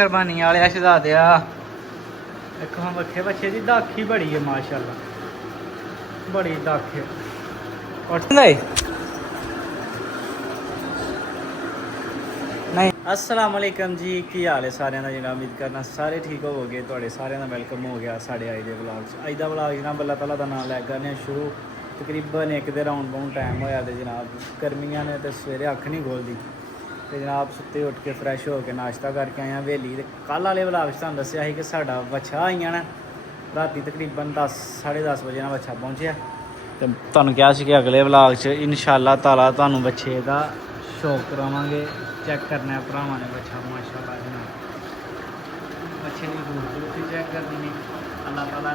मेहरबानी वाले शहजादे एक हम बखे बच्चे की दख ही बड़ी है माशाल्लाह बड़ी दख है नहीं। अस्सलाम वालेकुम जी की हाल है सारे का जनाब उम्मीद करना सारे ठीक हो गए थोड़े सारे का वेलकम हो गया साढ़े अज के ब्लॉग अज का ब्लॉग जनाब अल्लाह ताला का नाम लै करने शुरू तकरीबन एक दे राउंड बाउंड टाइम होया तो जनाब गर्मियां ने तो सवेरे अख नहीं खोलती तो जनाब सुत्ते उठ के फ्रैश हो के नाश्ता करके आए हवेली तो कल वाले ब्लॉग तुहानूं दस्सिया कि साडा बच्छा आईयां ने राती तकरीबन 10-10:30 बजे ना बच्छा पहुँचया तो तुहानूं कहा कि अगले ब्लॉग च इंशाअल्लाह ताला तुहानूं बच्छे का शौक करावांगे चेक करना है भरावां ने बच्छा माशाअल्लाह जनाब बच्छे की खूबसूरती चेक करनी अल्लाह ताला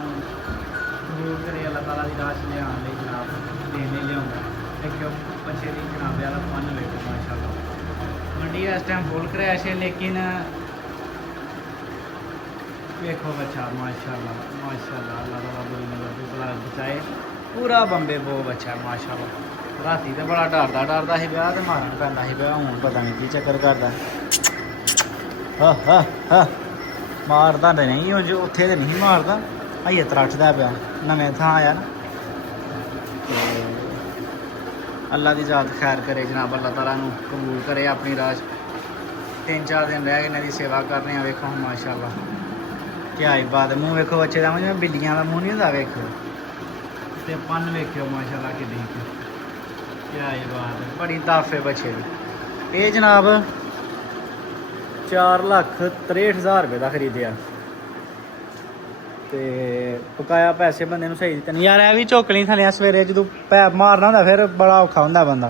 कबूल करे अल्लाह ताला की राह च लियान लई जनाब देने लिया देखो बच्चे की जनाब वाला फन वेखो माशाअल्लाह मंडी इस टाइम फुल क्रैश है लेकिन देखो बच्चा माशाअल्लाह माशाअल्लाह अल्लाह ताला बुरी नज़र तो बचाए पूरा बंबे बो बच्चा माशाअल्लाह राती तो बड़ा डरदा ही पिया तो मारन पैंदा ही पिया हूँ पता नहीं की चक्कर करदा मारदा तो नहीं हो जो उत्थे तो नहीं मारदा आइए तरटदा पिया नवें थां आया ना अल्लाह की जात खैर करे जनाब अल्लाह ताला नूं कबूल करे अपनी राज 3-4 दिन रह गए इन्हां दी सेवा करने वेखो माशाअल्लाह क्या ही बात है मूँह वेखो बच्चे का जिवें बिल्लियां का मूँह नहीं होंदा वेखो ते पन वेखो माशाअल्लाह किड्डी क्या ही बात है बड़ी दफ है बच्चे की ये जनाब 4,63,000 रुपये का खरीदया तो पकाया पैसे बंदे नूं सही दित्ते नहीं यार भी चौकनी थले सवेरे जो पैप मारना होंदा फिर बड़ा औखा होंदा बंदा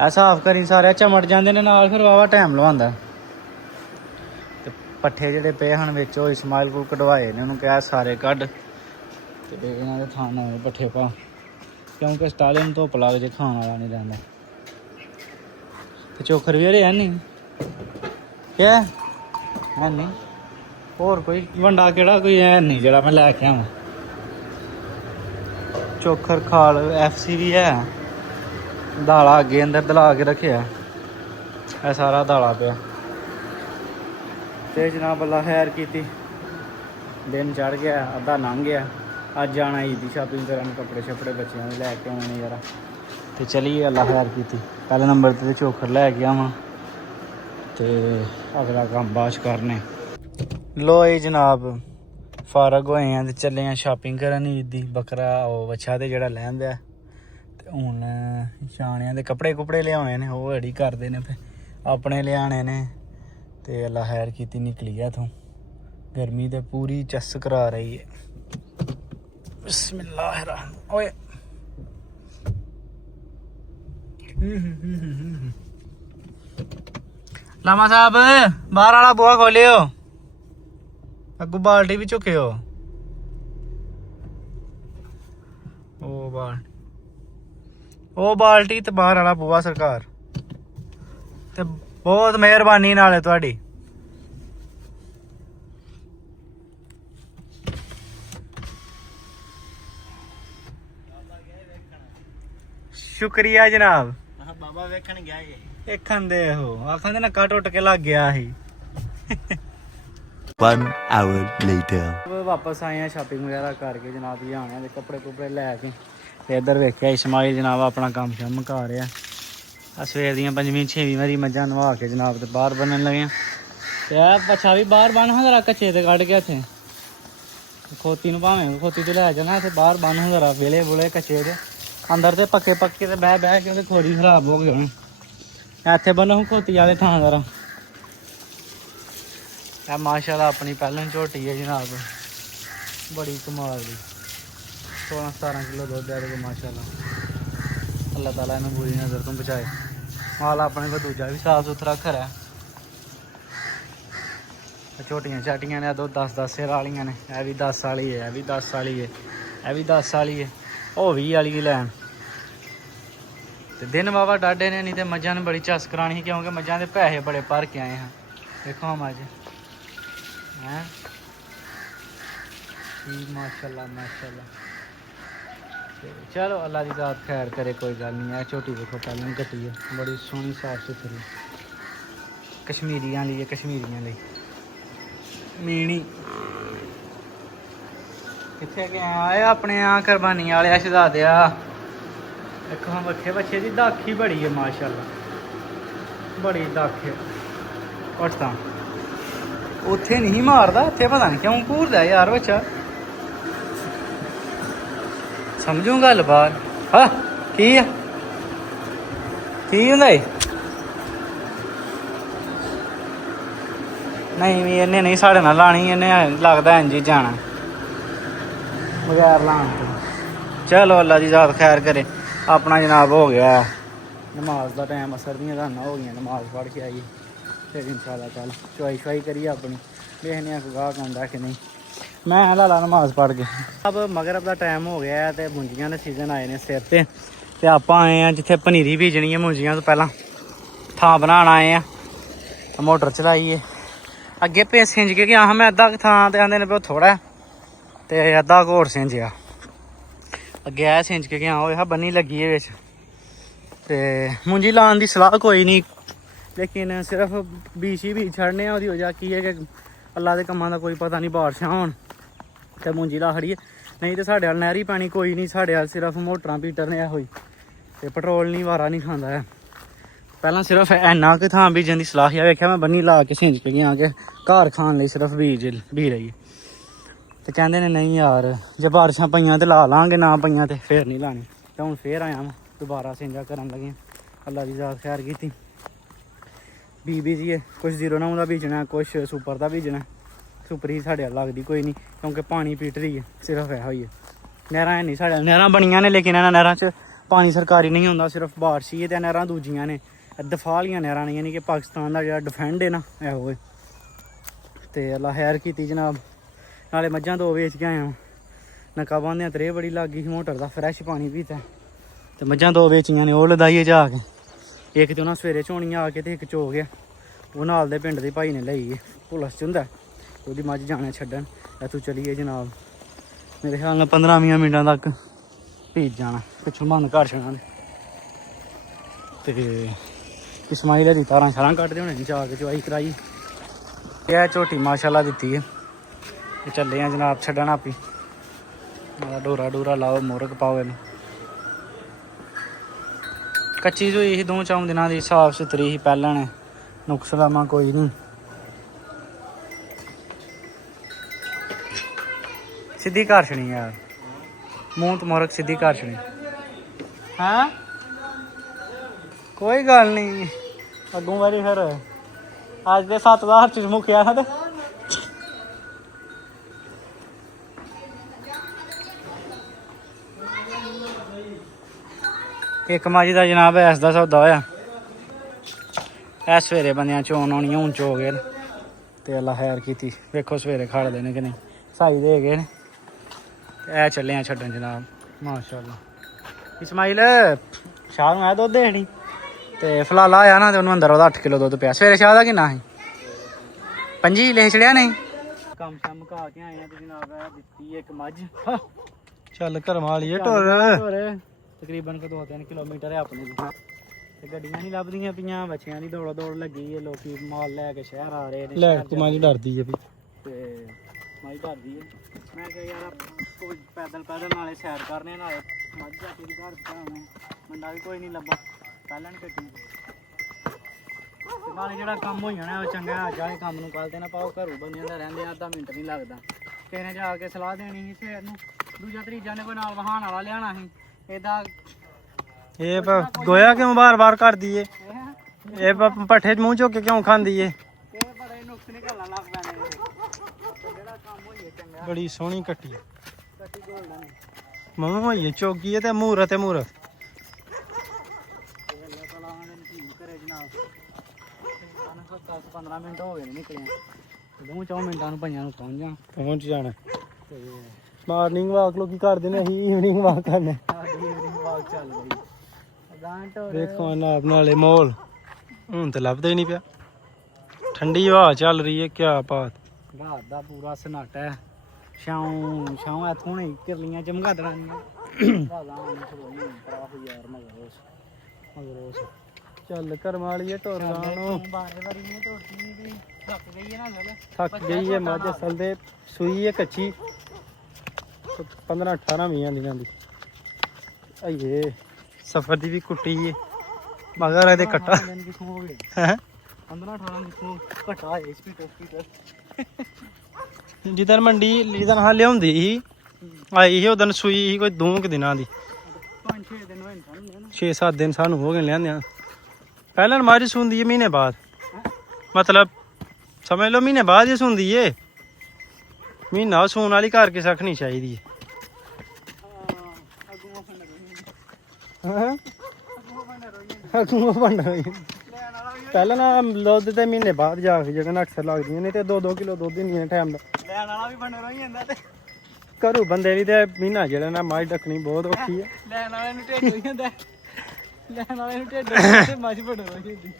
ऐ साफ करी सारे चमट जाते हैं नाल फिर वाहवा टाइम लवांदा ते पट्ठे जेह्ड़े पे हन बिच ओह इस्माइल को कढवाए ने उन्होंने कहा सारे कड्ढ ते इन्हां दे थां नवें पट्ठे पा क्योंकि स्टाले में धुप्प लग जे खाने वाला नहीं रहिंदा ते चोखर भी हरे है नहीं क्या है नहीं होर कोई वंडा केड़ा कोई है नहीं जेड़ा मैं लैके आवां चोखर खाल FC भी है दाला अगे अंदर दला के रखे है सारा दाला पिया ते जनाब अल्लाह खैर की दिन चढ़ गया अद्धा लंघ गया अज जाना ईद की शॉपिंग करन कपड़े शपड़े बच्चों के लैके आने यार तो चलिए अल्लाह खैर की पहले नंबर पर चोखर लैके आवां तो अगला कम्म बाद च करने लो ये जनाब फारग होए हैं तो चले हैं शॉपिंग करन ईद दी बकरा बच्छा तो जेह्ड़ा लैंदा ते हुण शाणियां दे कपड़े कुपड़े लियाए ने ओह् रेडी करदे ने अपने लियाने ने ते अल्लाह खैर कीती निकली गया इत्थों गर्मी ते पूरी चस करा रही है बिस्मिल्लाहिर्रहमान ओए लामा साहब बाहर वाला बुआ खोलियो अगू बाल्टी भी चुकियो ओ बाल्टी ते बाहर वाला बुआ सरकार ते बहुत मेहरबानी नाल तुहाडी शुक्रिया जनाब बाबा वेखण गया देखण दे हो आखन नक्का टुट के लग गया ही 1 hour later वापस आए हैं शॉपिंग वगैरह करके जनाब ये आने दे कपड़े कुपड़े लैके ते इधर वेख्या इस्माइल जनाब अपना काम शम मुका रहा सवेर दियां 5वीं 6वीं बारी मझां नवा के जनाब ते बाहर बनन लगे ते बच्छा भी बाहर बन हा जरा कच्चे ते कड्ढ के इत्थे खोती नूं भावें खोती तो लै जाना इत्थे बाहर बन हा जरा वेले बुले कच्चे ते अंदर ते पक्के ते बह के खोरी खराब हो गए इत्थे बनो खोती वाले थां जरा माशाल्लाह अपनी पहले झोटी है जनाब बड़ी कमाल दी 16-17 किलो दुध है माशाल्लाह अल्लाह ताला इन्हें बुरी नज़र तो बचाए माल अपने को दूजा भी साफ सुथरा घर है झोटियां झाटियां ने 10-10 सिर वालियां ने यह भी 10 वाली है यह भी 10 वाली है यह भी 10 वाली है वह 20 वाली की लैन तो दिन बाबा डाढ़े ने नहीं तो मझां ने बड़ी चस करानी क्योंकि मझां के पैसे बड़े भर के आए हैं देखो हम अज हैं माशाल्लाह माशाल्लाह चलो अल्लाह की जात खैर करे कोई गल नहीं है झोटी देखो पहले कट्टी है बड़ी सोहनी साफ सुथरी ਕਸ਼ਮੀਰੀਆਂ ਲਈ ਕਸ਼ਮੀਰੀਆਂ ਲਈ ਮੀਣੀ ਕਿੱਥੇ ਗਿਆ ਇਹ ਆਪਣੇ ਆ ਕੁਰਬਾਨੀ ਵਾਲਿਆ ਸ਼ਹਜ਼ਾਦਿਆ ਇੱਕ ਹੁਣ ਬੱਚੇ ਬੱਚੇ ਦੀ ਦਾਖੀ ਬੜੀ ਹੈ ਮਾਸ਼ਾਅੱਲਾ ਬੜੀ ਦਾਖ ਹੈ ਉੱਠ ਤਾਂ ਉੱਥੇ ਨਹੀਂ ਮਾਰਦਾ ਇੱਥੇ ਪਤਾ ਨਹੀਂ ਕਿਉਂ ਘੂਰਦਾ ਯਾਰ ਬੱਚਾ ਸਮਝੂ ਗੱਲ ਬਾਤ ਹਾਂ ਕੀ ਆ ਕੀ ਹੁੰਦਾ ਏ ਨਹੀਂ ਵੀ ਇਹਨੇ ਨਹੀਂ ਸਾਡੇ ਨਾਲ ਲਾਣੀ ਇਹਨੇ ਲੱਗਦਾ ਇੰਝ ਹੀ ਜਾਣਾ ਬਗੈਰ ਲਾਣ ਤੋਂ ਚਲੋ ਅੱਲਾ ਦੀ ਜ਼ਾਤ ਖੈਰ ਕਰੇ ਆਪਣਾ ਜਨਾਬ ਹੋ ਗਿਆ ਨਮਾਜ਼ ਦਾ ਟਾਈਮ ਅਸਰ ਦੀਆਂ ਰਾਨਾਂ ਹੋ ਗਈਆਂ ਨਮਾਜ਼ ਪੜ੍ਹ ਕੇ ਆਈਏ ਫਿਰ ਇਨਸ਼ਾਅੱਲਾ ਚੱਲ ਚੁਆਈ ਕਰੀਏ ਆਪਣੀ ਵੇਖਦੇ ਹਾਂ ਕੋਈ ਗਾਹਕ ਆਉਂਦਾ ਕਿ ਨਹੀਂ ਮੈਂ ਲਾਲਾ ਨਮਾਜ਼ ਪੜ੍ਹ ਕੇ ਅਬ ਮਗਰਬ ਦਾ ਟਾਈਮ ਹੋ ਗਿਆ ਤੇ ਮੁੰਜੀਆਂ ਦੇ ਸੀਜ਼ਨ ਆਏ ਨੇ ਸਿਰ ਤੇ ਆਪਾਂ ਆਏ ਆ ਜਿੱਥੇ ਪਨੀਰੀ ਬੀਜਣੀ ਹੈ ਮੁੰਜੀਆਂ ਤੋਂ ਪਹਿਲਾਂ ਥਾਂ ਬਣਾਉਣ ਆਏ ਆ ਮੋਟਰ ਚਲਾਈਏ ਅੱਗੇ ਪੇ ਸਿੰਜ ਕੇ ਗਿਆ ਹਾਂ ਮੈਂ ਅੱਧਾ ਥਾਂ ਤੇ ਆਂਦੇ ਨੇ ਵੀ ਥੋੜਾ ਤੇ ਅੱਧਾ ਘੋੜ ਸਿੰਜਿਆ ਅੱਗੇ ਆ ਸਿੰਜ ਕੇ ਗਿਆ ਹੋਇਆ ਬੰਨੀ ਲੱਗੀ ਹੈ ਵਿੱਚ ਤੇ ਮੁੰਜੀ ਲਾਉਣ ਦੀ ਸਲਾਹ ਕੋਈ ਨਹੀਂ ਲੇਕਿਨ ਸਿਰਫ ਬੀਜ ਹੀ ਬੀਜ ਛੱਡਨੇ ਆ ਉਹਦੀ ਵਜ੍ਹਾ ਕੀ ਹੈ ਕਿ ਅੱਲਾ ਦੇ ਕੰਮਾਂ ਦਾ ਕੋਈ ਪਤਾ ਨਹੀਂ ਬਾਰਿਸ਼ਾਂ ਹੋਣ ਤੇ ਮੁੰਜੀ ਲਾ ਖੜੀਏ ਨਹੀਂ ਤੇ ਸਾਡੇ ਵੱਲ ਨਹਿਰੀ ਪਾਣੀ ਕੋਈ ਨਹੀਂ ਸਾਡੇ ਵੱਲ ਸਿਰਫ ਮੋਟਰਾਂ ਪੀਟਰ ਨੇ ਹੋਈ ਤੇ ਪੈਟਰੋਲ ਨਹੀਂ ਵਾਰਾ ਨਹੀਂ ਖਾਂਦਾ ਹੈ ਪਹਿਲਾਂ ਸਿਰਫ ਇੰਨਾ ਕੁ ਥਾਂ ਬੀਜਣ ਦੀ ਸਲਾਹ ਆ ਵੇਖਿਆ ਮੈਂ ਬੰਨੀ ਲਾ ਕੇ ਸਿੰਜ ਕੇ ਗਿਆ ਕਿ ਘਰ ਖਾਣ ਲਈ ਸਿਰਫ ਬੀਜ ਰਹੀ ਤੇ ਕਹਿੰਦੇ ਨੇ ਨਹੀਂ ਯਾਰ ਜੇ ਬਾਰਿਸ਼ਾਂ ਪਈਆਂ ਤੇ ਲਾ ਲਾਂਗੇ ਨਾ ਪਈਆਂ ਤੇ ਫੇਰ ਨਹੀਂ ਲਾਣੀ ਤੇ ਹੁਣ ਫੇਰ ਆਇਆ ਮੈਂ ਦੁਬਾਰਾ ਸਿੰਜਾ ਕਰਨ ਲੱਗੇ ਅੱਲਾ ਦੀ ਜ਼ਾਤ ਖੈਰ ਕੀਤੀ ਬੀਜੀਏ ਕੁਛ 09 ਦਾ ਬੀਜਣਾ ਕੁਛ ਸੁਪਰ ਦਾ ਬੀਜਣਾ ਸੁਪਰ ਹੀ ਸਾਡੇ ਲੱਗਦੀ ਕੋਈ ਨਹੀਂ ਕਿਉਂਕਿ ਪਾਣੀ ਪੀਟ ਰਹੀ ਹੈ ਸਿਰਫ ਇਹੋ ਹੀ ਹੈ ਨਹਿਰਾਂ ਨਹੀਂ ਸਾਡੇ ਨਹਿਰਾਂ ਬਣੀਆਂ ਨੇ ਲੇਕਿਨ ਇਹਨਾਂ ਨਹਿਰਾਂ 'ਚ ਪਾਣੀ ਸਰਕਾਰੀ ਨਹੀਂ ਹੁੰਦਾ ਸਿਰਫ ਬਾਰਿਸ਼ ਹੀ ਹੈ ਤੇ ਨਹਿਰਾਂ ਦੂਜੀਆਂ ਨੇ ਦਫਾ ਵਾਲੀਆਂ ਨਹਿਰਾਂ ਨਹੀਂ ਯਾਨੀ ਕਿ ਪਾਕਿਸਤਾਨ ਦਾ ਜਿਹੜਾ ਡਿਫੈਂਡ ਹੈ ਨਾ ਇਹੋ ਤੇ ਅੱਲਾ ਖੈਰ ਕੀਤੀ ਜਨਾਬ ਨਾਲੇ ਮੱਝਾਂ ਦੋ ਵੇਚ ਕੇ ਆਇਆ ਨੱਕਾ ਬੰਨ੍ਹਿਆ ਤਰੇ ਬੜੀ ਲੱਗ ਗਈ ਸੀ ਮੋਟਰ ਦਾ ਫਰੈਸ਼ ਪਾਣੀ ਪੀਤਾ ਤੇ ਮੱਝਾਂ ਦੋ ਵੇਚੀਆਂ ਨੇ ਉਹ ਲਦਾਈਏ ਜਾ ਕੇ ਇੱਕ ਤੇ ਉਹਨਾਂ ਸਵੇਰੇ ਝੋਣੀਆਂ ਆ ਕੇ ਤੇ ਇੱਕ ਚੋ ਗਿਆ ਉਹ ਨਾਲ ਦੇ ਪਿੰਡ ਦੇ ਭਾਈ ਨੇ ਲਈ ਪੁਲਿਸ 'ਚ ਹੁੰਦਾ ਉਹਦੀ ਮੱਝ ਜਾਣਾ ਛੱਡਣ ਇੱਥੋਂ ਚਲੀਏ ਜਨਾਬ ਮੇਰੇ ਖਿਆਲ ਨਾਲ 15-20 ਮਿੰਟਾਂ ਤੱਕ ਭੇਜ ਜਾਣਾ ਪਿੱਛੋਂ ਮਨ ਘਰ ਛਣਾ ਨੇ ਤੇ ਇਸਮਾਈਲ ਦੀ ਤਾਰਾਂ ਛਾਲਾਂ ਕੱਢਦੇ ਹੋਣੇ ਜਾ ਕੇ ਚਵਾਈ ਕਰਾਈ ਇਹ ਝੋਟੀ ਮਾਸ਼ਾਅੱਲਾ ਦਿੱਤੀ ਹੈ ਤੇ ਚੱਲੇ ਆ ਜਨਾਬ ਛੱਡਣ ਆਪੀ ਡੋਰਾ ਲਾਓ ਮੁਰਗ ਪਾਓ ਇਹਨੂੰ ਕੱਚੀ ਹੋਈ ਸੀ 2-4 ਦਿਨਾਂ ਦੀ ਸਾਫ ਸੁਥਰੀ ਸੀ ਪਹਿਲਾਂ ਨੇ ਨੁਕਸ ਲਾਮਾ ਕੋਈ ਨਹੀਂ ਸਿੱਧੀ ਘਰ ਛਣੀ ਯਾਰ ਮੂੰਹ ਤੋਂ ਮੁਰਗ ਸਿੱਧੀ ਘਰ ਛਣੀ ਹਾਂ ਕੋਈ ਗੱਲ ਨਹੀਂ ਅੱਗੋਂ ਵਾਰੀ ਫਿਰ ਅੱਜ ਦੇ 7 ਦਾ ਹਰ ਚੀਜ਼ ਮੁੱਕਿਆ ਨਾ ਤੇ ਇੱਕ ਮੱਝ ਦਾ ਜਨਾਬ ਐਸ ਦਾ ਸੌਦਾ ਹੋਇਆ ਐ ਸਵੇਰੇ ਬੰਦਿਆਂ ਚੋਣ ਆਉਣੀ ਹੁਣ ਚੋ ਗਏ ਤੇ ਅੱਲਾ ਖੈਰ ਕੀਤੀ ਵੇਖੋ ਸਵੇਰੇ ਖੜਦੇ ਨੇ ਕਿ ਨਹੀਂ ਸਾਈ ਦੇ ਗਏ ਨੇ ਐ ਚੱਲੇ ਆ ਛੱਡਣ ਜਨਾਬ ਮਾਸ਼ਾਅੱਲਾ ਇਸਮਾਈਲ ਸ਼ਾਹ ਨੂੰ ਆਇਆ ਦੁੱਧ ਦੇਣੀ ਤੇ ਫਲਾਲਾ ਆਇਆ ਨਾ ਤੇ ਉਹਨੂੰ ਅੰਦਰ ਉਹਦਾ 8 ਕਿਲੋ ਦੁੱਧ ਪਿਆ ਸਵੇਰੇ ਸ਼ਾਹ ਦਾ ਕਿੰਨਾ ਸੀ 5 ਲੈ ਛੜਿਆ ਨਹੀਂ ਕੰਮ ਸ਼ਮ ਮੁਕਾ ਕੇ ਆਏ ਆ ਤੇ ਜਨਾਬ ਇਹ ਦਿੱਤੀ ਇੱਕ ਮੱਝ ਚੱਲ ਘਰਵਾ ਲਈਏ ਢੋਰ ਤਕਰੀਬਨ 2-3 ਕਿਲੋਮੀਟਰ ਹੈ ਆਪਣੇ ਦੀ ਤੇ ਗੱਡੀਆਂ ਨਹੀਂ ਲੱਭਦੀਆਂ ਪਈਆਂ ਬੱਚਿਆਂ ਦੀ ਦੌੜ ਲੱਗੀ ਹੈ ਲੋਕੀ ਮਾਲ ਲੈ ਕੇ ਸ਼ਹਿਰ ਆ ਰਹੇ ਨੇ ਲੈ ਮੱਝ ਡਰਦੀ ਹੈ ਵੀ ਤੇ ਮੱਝ ਡਰਦੀ ਹੈ ਮੈਂ ਕਿਹਾ ਯਾਰ ਕੋਈ ਪੈਦਲ ਨਾਲੇ ਸੈਰ ਕਰਨੇ ਨਾਲੇ ਮੱਝ ਜਾ ਕੇ ਘਰ ਬਣਾਉਣੇ ਮੁੰਡਾ ਵੀ ਕੋਈ ਨਹੀਂ ਲੱਭਾ ਪਹਿਲਾਂ ਨਹੀਂ ਕੱਟੀ ਤੇ ਨਾਲੇ ਜਿਹੜਾ ਕੰਮ ਹੋ ਜਾਣਾ ਉਹ ਚੰਗਾ ਅੱਜ ਵਾਲੇ ਕੰਮ ਨੂੰ ਕੱਲ ਤੇ ਨਾ ਪਾਓ ਘਰੋਂ ਬੰਦਿਆਂ ਦਾ ਰਹਿੰਦੇ ਆ ਅੱਧਾ ਮਿੰਟ ਨਹੀਂ ਲੱਗਦਾ ਤੇਰੇ ਜਾ ਕੇ ਸਲਾਹ ਦੇਣੀ ਸੀ ਸਵੇਰ ਨੂੰ ਦੂਜਾ ਤਰੀਜਾ ਨੇ ਕੋਈ ਨਾਲ ਵਹਾਣ ਵਾਲਾ ਲਿਆਣਾ ਸੀ ਇਹਦਾ ਇਹ ਗੋਇਆ ਕਿਉਂ ਬਾਰ-ਬਾਰ ਕਰਦੀ ਏ ਇਹ ਪੱਠੇ ਮੂੰਹ ਚੁੱਕ ਕੇ ਕਿਉਂ ਖਾਂਦੀ ਏ ਇਹ ਬੜੇ ਨੁਕਸ ਨਿਕਲਣ ਲੱਗ ਪੈਣੇ ਜਿਹੜਾ ਕੰਮ ਹੋਈਏ ਚੰਗਾ ਬੜੀ ਸੋਹਣੀ ਕੱਟੀ ਗੋਲਡਨ ਮੂੰਹ ਹੋਈਏ ਚੋਗੀ ਏ ਤੇ ਮੂਰਤ ਘਰੇ ਜਨਾਬ 10-15 ਮਿੰਟ ਹੋ ਗਏ ਨੇ ਨਿਕਲਿਆ 2-4 ਮਿੰਟਾਂ ਨੂੰ ਪਈਆਂ ਨੂੰ ਪਹੁੰਚ ਜਾਣਾ ਤੇ ਮਾਰਨਿੰਗ ਵਾਕ ਲੋਕੀ ਕਰਦੇ ਨੇ ਅਸੀਂ ਈਵਨਿੰਗ ਵਾਕ ਕਰਨੇ ਚੱਲ ਰਹੀ ਦੇਖੋ ਨਾਪ ਨਾਲੇ ਮੋਲ ਹੁਣ ਤੇ ਲੱਭਦਾ ਹੀ ਨਹੀਂ ਪਿਆ ਠੰਡੀ ਹਵਾ ਚੱਲ ਰਹੀ ਹੈ ਕਿਆ ਬਾਤ ਰਾਤ ਦਾ ਪੂਰਾ ਸਨਾਟਾ ਹੈ ਛਾਉਂ ਇੱਥੋਂ ਨਹੀਂ ਕਿਰਲੀਆਂ ਚਮਗਾਦੜਾਂ ਨਹੀਂ ਯਾਰ ਮਗਰੋਸ ਚੱਲ ਕਰਮ ਵਾਲੀ ਢੋਰ ਗਾਣੋ ਬਾਰੇ ਵਾਰੀ ਨਹੀਂ ਤੋੜਦੀ ਵੀ ਥੱਕ ਗਈ ਹੈ ਨਾ ਗੱਲ ਥੱਕ ਗਈ ਹੈ ਮੱਝ ਅਸਲ ਦੇ ਸੂਈ ਹੈ ਕੱਚੀ 15-18 ਮਹੀਨਿਆਂ ਦੀਆਂ ਦੀ ਅਈਏ ਸਫਰ ਦੀ ਵੀ ਕੁੱਟੀ ਹੈ ਮਗਰ ਇਹਦੇ ਕੱਟਾ ਦਿਨ ਕਿਥੋਂ ਹੋ ਗਏ ਹੈ 15-18 ਕਿਥੋਂ ਘਟਾ ਹੈ ਸਪੀਡ ਜਿੱਦਣ ਮੰਡੀ ਲੀਦਨ ਹਾਂ ਲਿਆਉਂਦੀ ਸੀ ਆਈ ਸੀ ਉਦੋਂ ਸੂਈ ਸੀ ਕੋਈ 2 ਦਿਨਾਂ ਦੀ 5-6 ਦਿਨ ਹੋਏ ਨੇ 6-7 ਦਿਨ ਸਾਨੂੰ ਹੋ ਗਏ ਲਿਆਂਦਿਆਂ ਪਹਿਲਾਂ ਮਾਰੀ ਸੁਣਦੀ ਹੈ ਮਹੀਨੇ ਬਾਅਦ ਮਤਲਬ ਸਮਝ ਲਓ ਮਹੀਨੇ ਬਾਅਦ ਹੀ ਸੁਣਦੀ ਏ ਮਹੀਨਾ ਸੂਣ ਵਾਲੀ ਘਰ ਕੇ ਰੱਖਣੀ ਚਾਹੀਦੀ ਹੈ ਪਹਿਲਾਂ ਨਾ ਦੁੱਧ ਤੇ ਮਹੀਨੇ ਬਾਅਦ ਜਾ ਕੇ ਜਗਨ ਅਕਸਰ ਲੱਗਦੀਆਂ ਨੇ ਤੇ 2-2 ਕਿਲੋ ਦੁੱਧ ਹੀ ਨਹੀਂ ਟਾਈਮ ਦਾ ਲੈਣ ਵਾਲਾ ਵੀ ਬਣ ਰੋਈ ਜਾਂਦਾ ਤੇ ਘਰੋਂ ਬੰਦੇ ਦੀ ਤੇ ਮਹੀਨਾ ਜਿਹੜਾ ਨਾ ਮੱਝ ਡੱਕਣੀ ਬਹੁਤ ਔਖੀ ਹੈ ਲੈਣ ਵਾਲੇ ਨੂੰ ਢਿੱਡ ਹੋਈ ਜਾਂਦਾ ਲੈਣ ਵਾਲੇ ਨੂੰ ਢਿੱਡ ਹੋਈ ਜਾਂਦਾ ਤੇ ਮੱਝ ਬਣ ਰੋਈ ਜਾਂਦੀ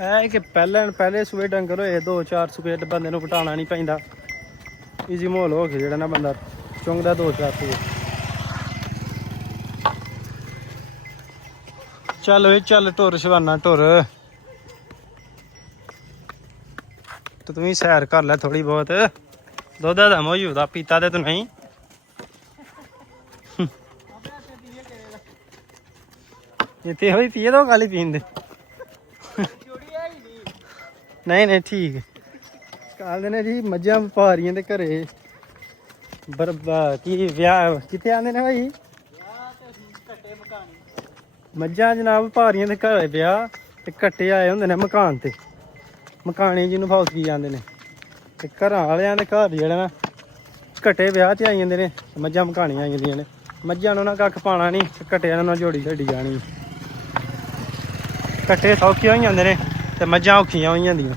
ਐ ਕਿ ਪਹਿਲੇ ਸੂਏ ਡੰਗਰ ਹੋਏ 2-4 ਸੂਏ ਬੰਦੇ ਨੂੰ ਪਟਾਉਣਾ ਨਹੀਂ ਪੈਂਦਾ ਈਜ਼ੀ ਮਾਹੌਲ ਹੋ ਗਿਆ ਜਿਹੜਾ ਨਾ ਬੰਦਾ ਚੁੰਗਦਾ 2-4 ਸੂਏ ਚੱਲ ਓਏ ਚੱਲ ਟੁਰ ਸ਼ਵਾਨਾ ਟੁਰ ਤੇ ਤੂੰ ਵੀ ਸੈਰ ਕਰ ਲੈ ਥੋੜੀ ਬਹੁਤ ਦੁੱਧ ਦਾ ਮੌਜੂਦਾ ਪੀਤਾ ਤੇ ਤੂੰ ਨਹੀਂ ਜਿੱਤੇ ਹੋਈ ਪੀਏ ਤਾਂ ਕਾਲੀ ਪੀਣ ਦੇ ਨਹੀਂ ਠੀਕ ਕੱਲ ਨੇ ਜੀ ਮੱਝਾਂ ਵਪਾਰੀਆਂ ਦੇ ਘਰੇ ਕੀ ਵਿਆਹ ਕਿੱਥੇ ਆਉਂਦੇ ਨੇ ਭਾਈ ਮੱਝਾਂ ਜਨਾਬ ਵਪਾਰੀਆਂ ਦੇ ਘਰੇ ਵਿਆਹ ਤੇ ਕੱਟੇ ਆਏ ਹੁੰਦੇ ਨੇ ਮਕਾਨ ਤੇ ਮਕਾਨੀ ਜਿਹਨੂੰ ਫੌਜੀ ਜਾਂਦੇ ਨੇ ਤੇ ਘਰਾਂ ਵਾਲਿਆਂ ਦੇ ਘਰ ਜਿਹੜਾ ਨਾ ਕੱਟੇ ਵਿਆਹ 'ਚ ਆਈ ਜਾਂਦੇ ਨੇ ਮੱਝਾਂ ਮਕਾਨੀਆਂ ਆਈ ਜਾਂਦੀਆਂ ਨੇ ਮੱਝਾਂ ਨੂੰ ਨਾ ਕੱਖ ਪਾਣਾ ਨਹੀਂ ਤੇ ਕੱਟਿਆਂ ਨਾਲ ਜੋੜੀ ਛੱਡੀ ਜਾਣੀ ਕੱਟੇ ਸੌਖੇ ਹੋਈ ਜਾਂਦੇ ਨੇ ਤੇ ਮੱਝਾਂ ਔਖੀਆਂ ਹੋਈ ਜਾਂਦੀਆਂ